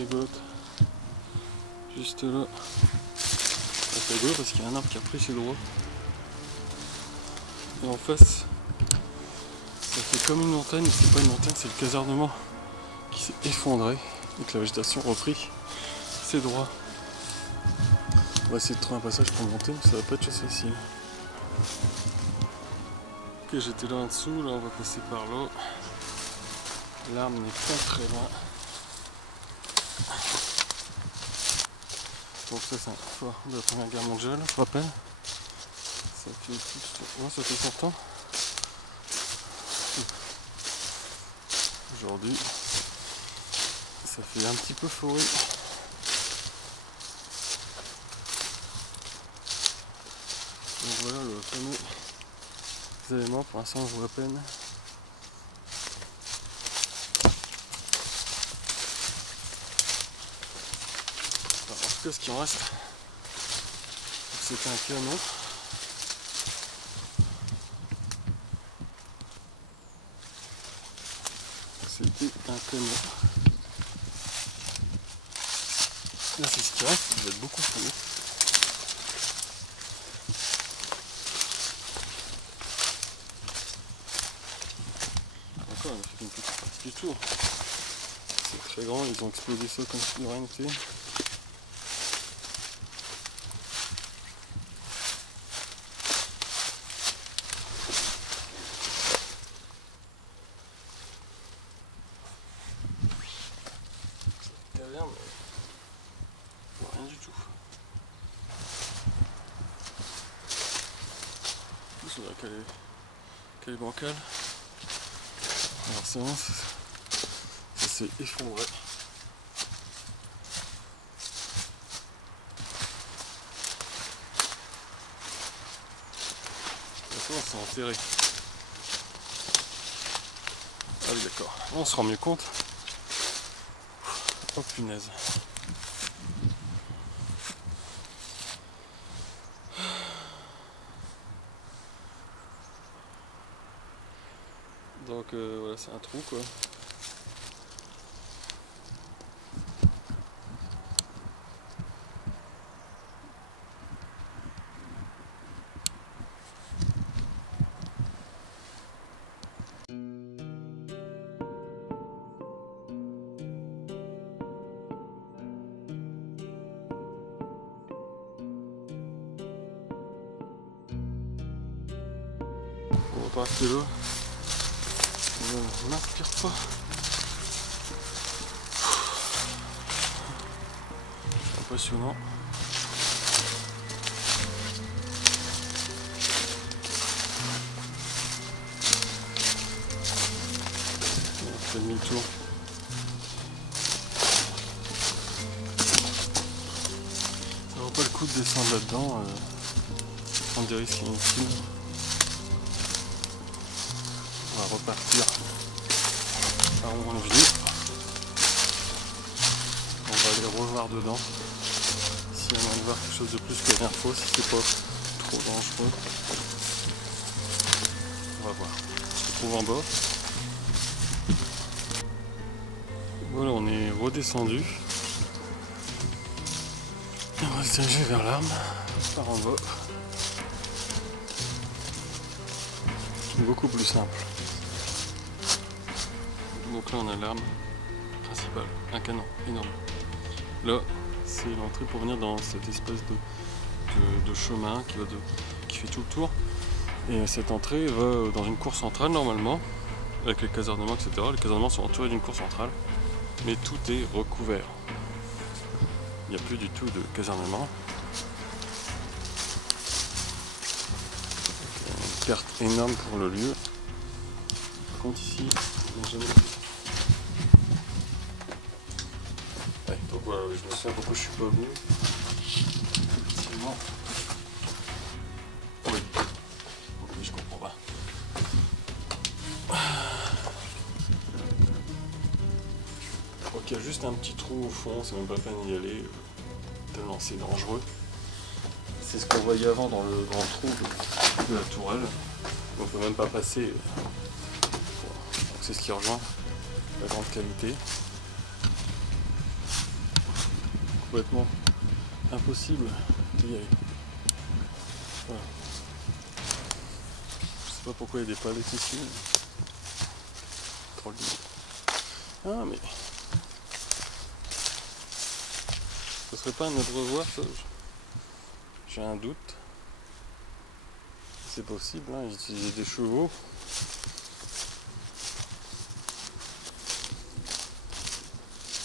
rigolote. Juste là. C'est rigolo parce qu'il y a un arbre qui a pris ses droits. Et en face, ça fait comme une montagne, mais c'est pas une montagne, c'est le casernement qui s'est effondré et que la végétation a repris ses droits. On va essayer de trouver un passage pour monter, mais ça va pas être chose facile. Ok, j'étais là en dessous, là on va passer par là. L'arbre n'est pas très loin. Donc ça c'est un fort de la Première Guerre mondiale, je rappelle. Ça fait plus... Ouais, ça fait 100 ans. Aujourd'hui, ça fait un petit peu forêt. Donc voilà le fameux élément, pour l'instant je vois à peine. En tout cas ce qui en reste, c'était un canon. C'était un canon. Là c'est ce qui reste, il va être beaucoup plus haut. Encore, on a fait une petite partie du tour. C'est très grand, ils ont explosé ça comme si de rien n'était. Caverne, mais rien du tout. C'est vrai qu'elle est bancale. Alors c'est bon, ça s'est effondré. On s'est enterré. Ah oui d'accord, on se rend mieux compte. Oh punaise. Donc voilà, c'est un trou quoi. On va pas rester là. On n'inspire pas. C'est impressionnant. On fait demi-tour. Ça vaut pas le coup de descendre là-dedans. Prendre des risques inutiles. On va repartir par où on est venu. On va aller revoir dedans. Si on a envie de voir quelque chose de plus que la dernière fois, si c'est pas trop dangereux. On va voir. On se retrouve en bas. Voilà, on est redescendu. Et on va se diriger vers l'arme. Par en bas. Beaucoup plus simple. Donc là on a l'arme principale, un canon énorme. Là c'est l'entrée pour venir dans cette espèce de chemin qui fait tout le tour. Et cette entrée va dans une cour centrale normalement, avec les casernements etc. Les casernements sont entourés d'une cour centrale, mais tout est recouvert. Il n'y a plus du tout de casernement. Une perte énorme pour le lieu. Par contre ici, on n'a jamais... Ouais, donc voilà, je me souviens pourquoi je suis pas venu. Effectivement. Oui. Ok, je comprends pas. Je crois qu'il y a juste un petit trou au fond, c'est même pas la peine d'y aller, tellement c'est dangereux. C'est ce qu'on voyait avant dans le grand trou de la tourelle. On peut même pas passer. Donc c'est ce qui rejoint la grande qualité. complètement impossible d'y aller. Voilà. Je sais pas pourquoi il y a des palettes ici. Trop libre. Ah mais ce serait pas un abreuvoir ça? J'ai un doute. C'est possible, hein, utiliser des chevaux.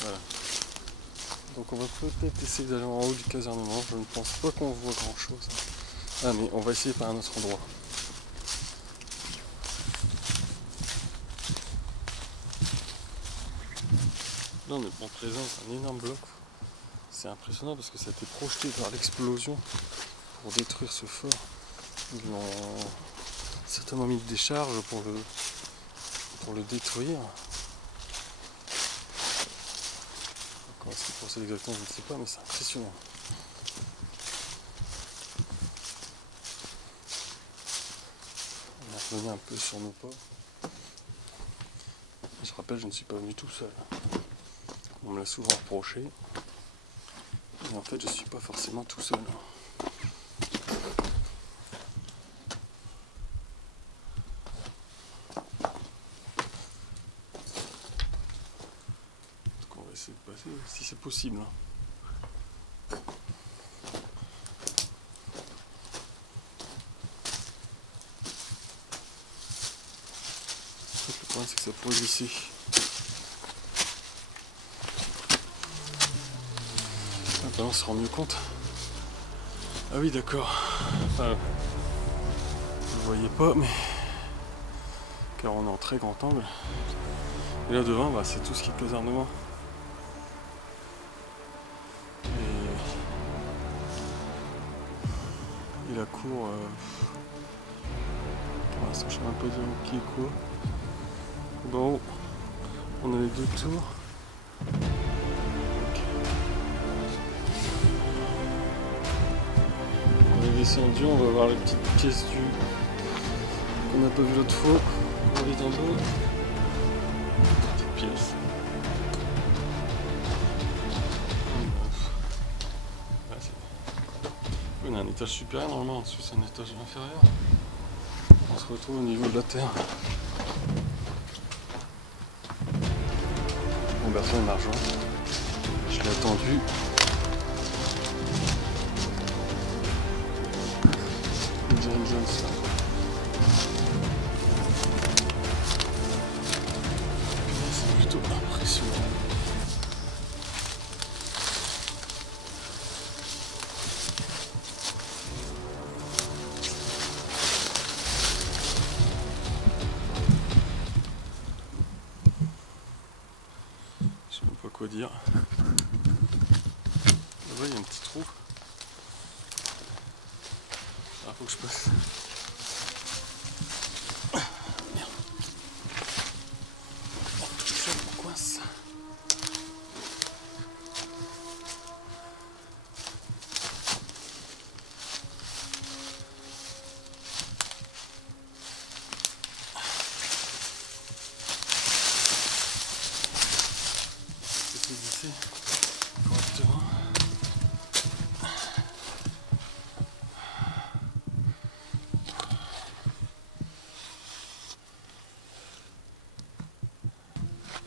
Voilà. Donc on va peut-être essayer d'aller en haut du casernement. Je ne pense pas qu'on voit grand chose. Ah mais on va essayer par un autre endroit. Là on est en présence d'un énorme bloc. C'est impressionnant parce que ça a été projeté par l'explosion pour détruire ce fort. Ils l'ont certainement mis de décharge pour le détruire. Comment est-ce qu'il procède exactement, je ne sais pas, mais c'est impressionnant. On va revenir un peu sur nos pas. Je rappelle, je ne suis pas venu tout seul. On me l'a souvent reproché. Et en fait, je ne suis pas forcément tout seul. Donc on va essayer de passer si c'est possible. Le problème, c'est que ça pourrait glisser. Là, on se rend mieux compte. Ah oui, d'accord. Enfin, vous ne voyez pas, mais car on est en très grand angle. Et là devant, bah, c'est tout ce qui est casernement. Et la cour, pour l'instant, je ne sais même pas dire qui est quoi. Bon, on a les deux tours. On est descendu, on va voir les petites pièces qu'on n'a pas vu l'autre fois. On est en bas. Petite pièce. On a un étage supérieur, normalement en dessous c'est un étage inférieur. On se retrouve au niveau de la terre. Bon, Bertrand il m'a rejoint. Je l'ai attendu. Indiana Jones là. C'est plutôt impressionnant. Je sais même pas quoi dire. Là-bas il y a un petit trou. Ah, faut que je passe. Merde. Oh, ça me coince. C'est glissé correctement.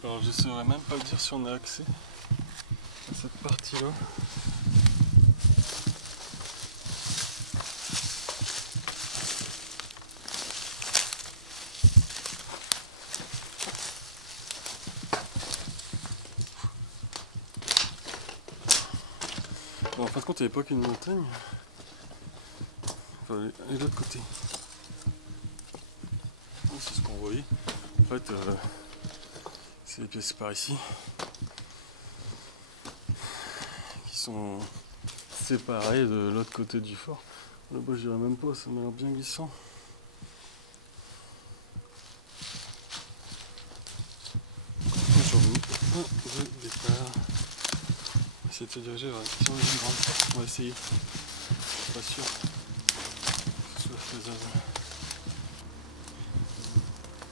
Alors je saurais même pas dire si on a accès à cette partie-là. Bon, en fin de compte, il n'y avait pas qu'une montagne. Il fallait aller de l'autre côté. C'est ce qu'on voyait. En fait, c'est les pièces par ici qui sont séparées de l'autre côté du fort. Là-bas, je dirais même pas, ça m'a l'air bien glissant. Sur le point de départ. On va essayer de se diriger vers une grande porte. On va essayer. Je suis pas sûr que ce soit faisable.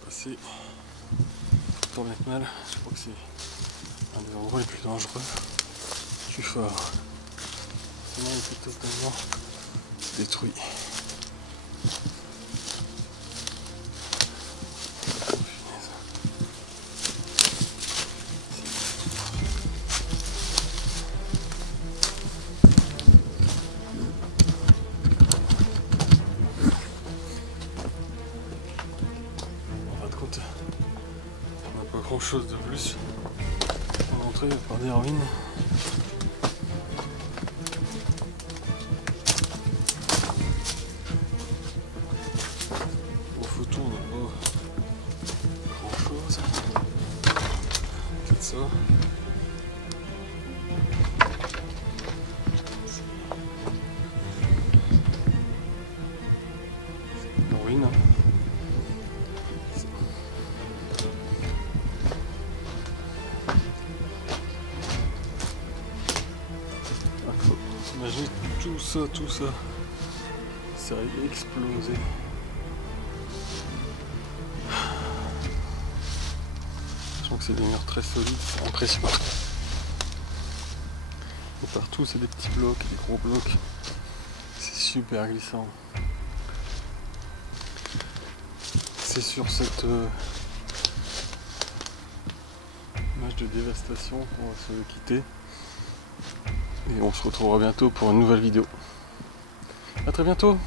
Passer. Tant bien que mal, je crois que c'est un des endroits les plus dangereux. plus fort. Sinon il était totalement détruit. En fin de compte, on n'a pas grand chose de plus pour montrer par des ruines. Aux photos, on n'a pas grand chose. C'est ça. C'est une ruine. Imaginez tout ça, ça a explosé. Je trouve que c'est des murs très solides, c'est impressionnant. Et partout c'est des petits blocs, des gros blocs. C'est super glissant. C'est sur cette image de dévastation qu'on va se quitter. Et on se retrouvera bientôt pour une nouvelle vidéo. A très bientôt!